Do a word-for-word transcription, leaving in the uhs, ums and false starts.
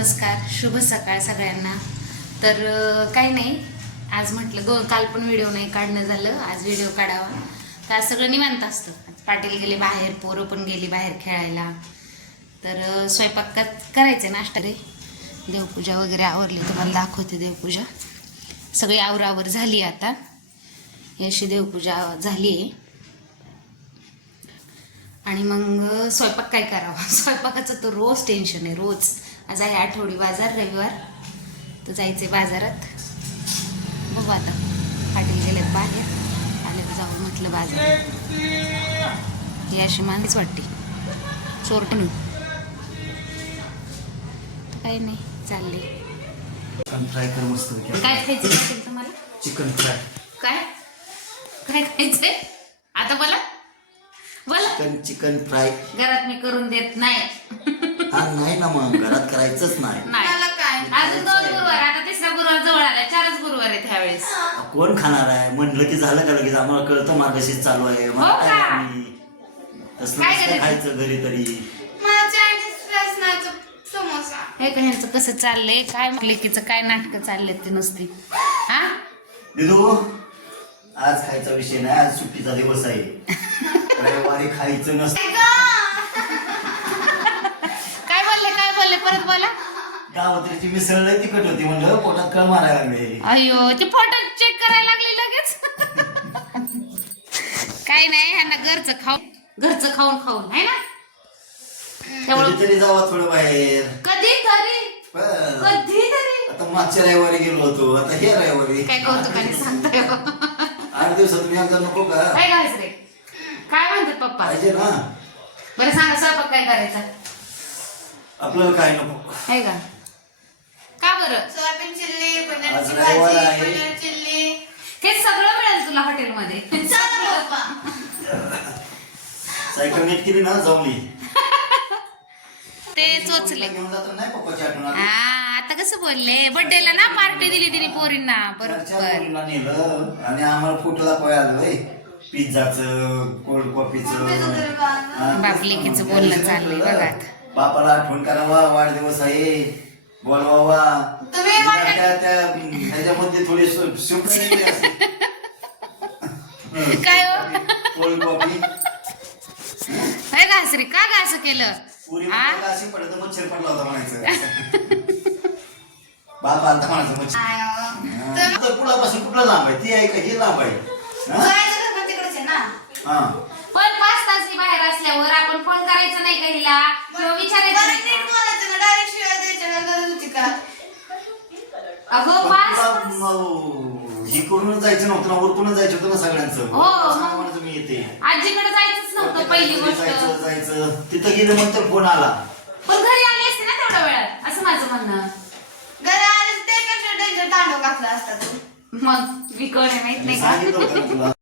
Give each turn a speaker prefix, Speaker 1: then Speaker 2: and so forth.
Speaker 1: नमस्कार, शुभ सकाळ सगळ्यांना. तर काही नाही, आज म्हटलं दोन काल पण व्हिडिओ नाही काढणं झालं, आज व्हिडिओ काढावा. तर आज सगळं निवांत असतं. पाटील गेले बाहेर, पोरं पण गेली बाहेर खेळायला. तर स्वयंपाक करायचे, नाश्ता रे, देवपूजा वगैरे आवरली. तुम्हाला दाखवते देवपूजा. सगळी आवरावर झाली आता. याशी देवपूजा झाली आहे आणि मग स्वयंपाक काय करावा. स्वयंपाकाचं तर रोज टेन्शन आहे, रोज. आज आहे आठवडी बाजार, रविवार, तर जायचे बाजारात. बघू आता, पाटील गेलेत बाहेर, आले तर जाऊ म्हटलं बाजारात. ही अशी माणूस वाटते चोरटणू. काही नाही, चालले.
Speaker 2: चिकन फ्राय कर मस्त.
Speaker 1: काय खायचं असेल तुम्हाला?
Speaker 2: Chicken fry.
Speaker 1: काय काय खायचंय आता? बोला बोला.
Speaker 2: Chicken chicken fry.
Speaker 1: घरात मी करून देत नाही.
Speaker 2: हा नाही ना, मग घरात करायचंच नाही.
Speaker 1: अजून दोन गुरुवार, आता तिसरा गुरुवार जवळ आला. चारच गुरुवार आहेत ह्यावेळेस.
Speaker 2: कोण खाणार आहे? म्हणलं की झालं का लगेच? आम्हाला कळतं मार्गशीर्ष चालू आहे. मला
Speaker 1: हो
Speaker 2: काय
Speaker 1: का?
Speaker 2: आम्ही तसं
Speaker 1: काय
Speaker 2: नसतं
Speaker 1: करायचं?
Speaker 2: खायचं घरी तरी.
Speaker 1: हे का ह्यांचं कसं चाललंय, काय लेकीचं काय नाटकं चाललंय ते नुसती. हा
Speaker 2: दिदू, आज खायचा विषय नाही, आज सुट्टीचा दिवस आहे. रविवारी खायचं नसतं.
Speaker 1: काय बोलले काय बोलले परत बोला.
Speaker 2: गावत्रीची मिसळ लय तिखट होती, म्हणलं पोटात कळ मारायला लागले.
Speaker 1: अयो, ते फोटो चेक करायला लागले लगेच. काय नाही, ह्यांना घरचं खाऊन घरचं खाऊन खाऊन आहे ना.
Speaker 2: कधीतरी जावा थोडं बाहेर.
Speaker 1: कधी तरी
Speaker 2: पण
Speaker 1: कधी तरी
Speaker 2: आता मागच्या रविवारी गेलो होतो, आता हे रविवारी
Speaker 1: काय कौतुकाने सांगताय.
Speaker 2: आठ दिवसातून एकदा नको का?
Speaker 1: काय घालायचं रे? काय म्हणतात पप्पा?
Speaker 2: पाहिजे ना.
Speaker 1: बरं सांगा, स्वयंपाक काय करायचा?
Speaker 2: आपल्याला काय नको
Speaker 1: आहे का? का बरं?
Speaker 3: सोयाबीन चिल्ली,
Speaker 2: आज
Speaker 3: पनीरची
Speaker 2: रविवार
Speaker 3: भाजी,
Speaker 2: आहे.
Speaker 3: पनीर चिल्ली.
Speaker 1: हे सगळं मिळेल तुला हॉटेलमध्ये.
Speaker 3: चला पप्पा.
Speaker 2: सायकल नीट केली ना, जाऊन ये.
Speaker 1: ते चोचले.
Speaker 2: घेऊन जातो नाही पप्पाच्या आठवण.
Speaker 1: हा, आता कसं बोलले, बर्थडेला ना पार्टी दिली तिने पोरींना. बरोबर.
Speaker 2: नेलं आणि आम्हाला फोटो दाखवाय आलोय. पिझ्झाचं, कोल्ड कॉफीचं.
Speaker 1: बापलेकीचं बोलणं चाललंय बघा.
Speaker 2: बापाला आठवण करावा, वाढदिवस आहे, बोलवावा.
Speaker 3: तुम्ही वाटत-
Speaker 2: त्या- त्या- त्याच्यामध्ये थोडी शुभ
Speaker 1: काय हो?
Speaker 2: Cold coffee.
Speaker 1: काय घास रे, का ग असं केलं?
Speaker 2: पुरी
Speaker 1: हा?
Speaker 2: अशी पडत मच्छर पडला होता म्हणायचं. बाप आलता म्हणायचं मच्छर.
Speaker 3: नाही हो.
Speaker 2: हा. तर पुलापासून कुठला लांब आहे? ती आहे का ही लांब आहे? हा?
Speaker 3: जायचं घर पण तिकडच आहे ना.
Speaker 2: हा.
Speaker 1: पण पाच तास ही बाहेर असल्यावर आपण फोन करायचं नाही का हिला, किंवा विचारायचं
Speaker 3: बरं,
Speaker 1: नाही
Speaker 3: नीट
Speaker 1: का?
Speaker 3: बोलायचं ना, डायरेक्ट शिवाय द्यायच्या काय गरज होती का?
Speaker 1: अगं
Speaker 2: पण
Speaker 1: पाच
Speaker 2: तुला
Speaker 1: तास.
Speaker 2: म- हे करूनच जायचं नव्हतं ना, वरतूनच जायचं होतं ना सगळ्यांचं.
Speaker 1: हो.
Speaker 2: सांगा म्हणायचं मी येते.
Speaker 1: आजीकडे जायचंच नव्हतं पहिली
Speaker 2: जायचं
Speaker 1: गोष्ट.
Speaker 2: जायचं तिथं गेलं मग तर फोन आला.
Speaker 1: पण घरी आली असते ना तेवढ्या वेळात, असं माझं म्हणणं.
Speaker 3: घरी आले ते पेक्षा डेंजर तांडव घातला असता तू.
Speaker 1: मग मी कोण आहे माहित
Speaker 2: मी
Speaker 1: नाही
Speaker 2: सांगितलं
Speaker 1: का?
Speaker 2: होतं ना तुला.